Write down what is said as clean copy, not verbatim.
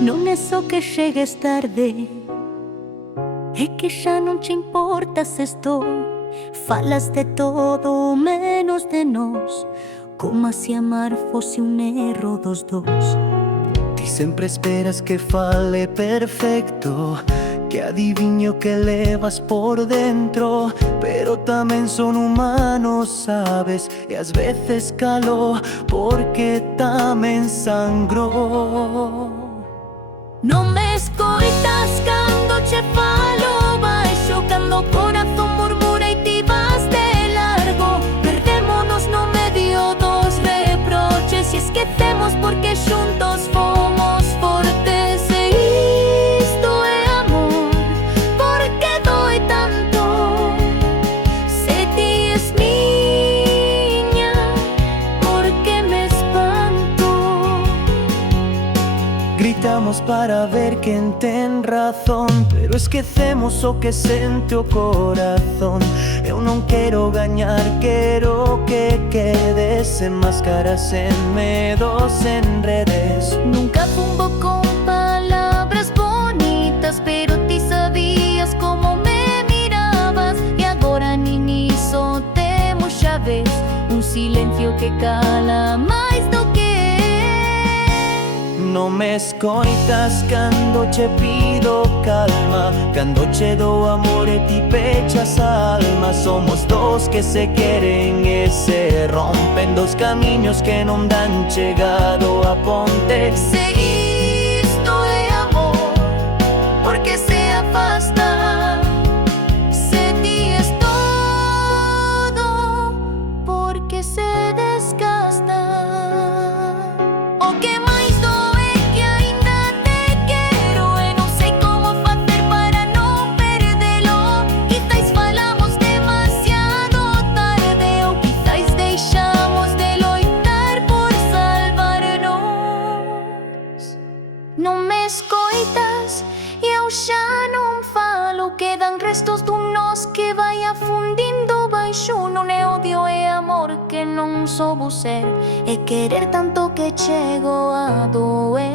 Non é só que chegues tarde, é que xa non che importa se estou. Falas de todo menos de nós, como se amar fosse un erro dos dous. Ti sempre esperas que fale perfecto, que adiviño que levas por dentro. Pero tamén son humanos, sabes, e ás veces caló, porque tamén sangrou. Non me escoitas cando che falo baixo, cando o corazón murmura e ti vas de largo. Perdémonos no medio dos reproches e esquecemos porque xuntos fomos fortes. E isto é amor, porque doi tanto. Se ti es miña, porque me espanto. Gritamos para ver quen ten razón, pero esquecemos o que sente o corazón. Eu non quero gañar, quero que quedes sen máscaras, sen medos, sen redes. Nunca fumbo con palabras bonitas, pero ti sabías como me mirabas. E agora nin iso temos, xa ves, un silencio que cala máis do que Non me escoitas cando che pido calma, cando che dou amor e ti pechas a alma. Somos dos que se queren e se rompen, dos camiños que non dan chegado a ponte. se isto é amor, porque se afasta. Se ti es todo, porque se desgasta. O que máis doe é que aínda te quero e non sei como facer para non perdelo. Quizais falamos demasiado tarde, ou quizais deixamos de loitar por salvarnos. Non me escoitas e eu xa non falo, quedan restos dun nós que vai afundindo baixo. Non é odio, é amor que non soubo ser, é querer tanto que chego a doer.